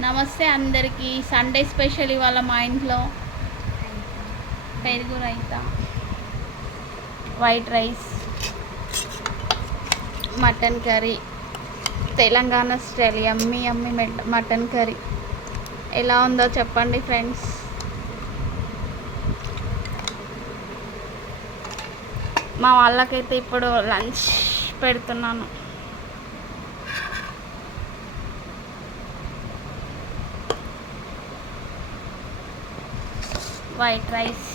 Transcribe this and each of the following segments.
నమస్తే అందరికీ. Sunday special ఇవాళ మా ఇంట్లో పెరుగు raita, white rice, mutton curry, Telangana style yummy yummy mutton curry. ఎలా ఉందో చెప్పండి ఫ్రెండ్స్. మా వాళ్ళకైతే ఇప్పుడు లంచ్ పెడుతున్నాను. వైట్ రైస్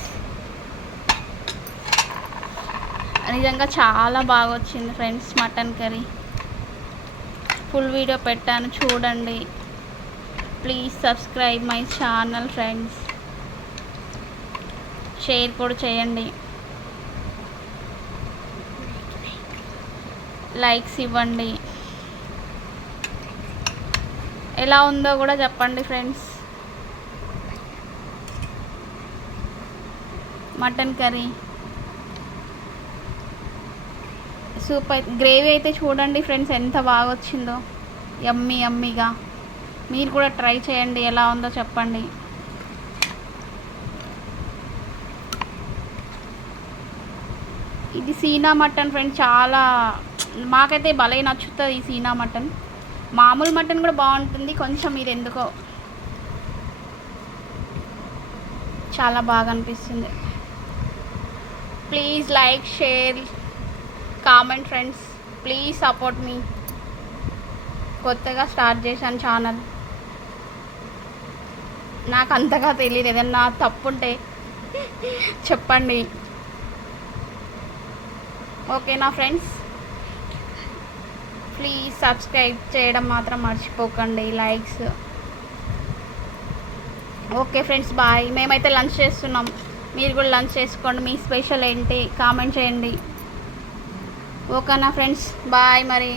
నిజంగా చాలా బాగా వచ్చింది friends. Mutton curry full video పెట్టాను, చూడండి. Please subscribe my channel friends. Share కూడా చేయండి, లైక్స్ ఇవ్వండి. ఎలా ఉందో కూడా చెప్పండి ఫ్రెండ్స్. మటన్ కర్రీ సూప్ అయితే, గ్రేవీ అయితే చూడండి ఫ్రెండ్స్ ఎంత బాగా వచ్చిందో, యమ్మీ యమ్మీగా. మీరు కూడా ట్రై చేయండి, ఎలా ఉందో చెప్పండి. ఇది సీనా మటన్ ఫ్రెండ్స్, చాలా మాకైతే భలే నచ్చుతుంది ఈ సీనా మటన్. మామూలు మటన్ కూడా బాగుంటుంది, కొంచెం ఇది ఎందుకో చాలా బాగా అనిపిస్తుంది. Please like, share, comment friends. Please support me. కొత్తగా స్టార్ట్ చేశాను ఛానల్, నాకు అంతగా తెలియదు. ఏదన్నా తప్పుంటే చెప్పండి, ఓకేనా ఫ్రెండ్స్. ప్లీజ్ సబ్స్క్రైబ్ చేయడం మాత్రం మర్చిపోకండి, లైక్స్. Okay friends, bye. మేమైతే లంచ్ చేస్తున్నాం, మీరు కూడా లంచ్ చేసుకోండి. మీ స్పెషల్ ఏంటి కామెంట్ చేయండి, ఓకేనా ఫ్రెండ్స్. బాయ్ మరి.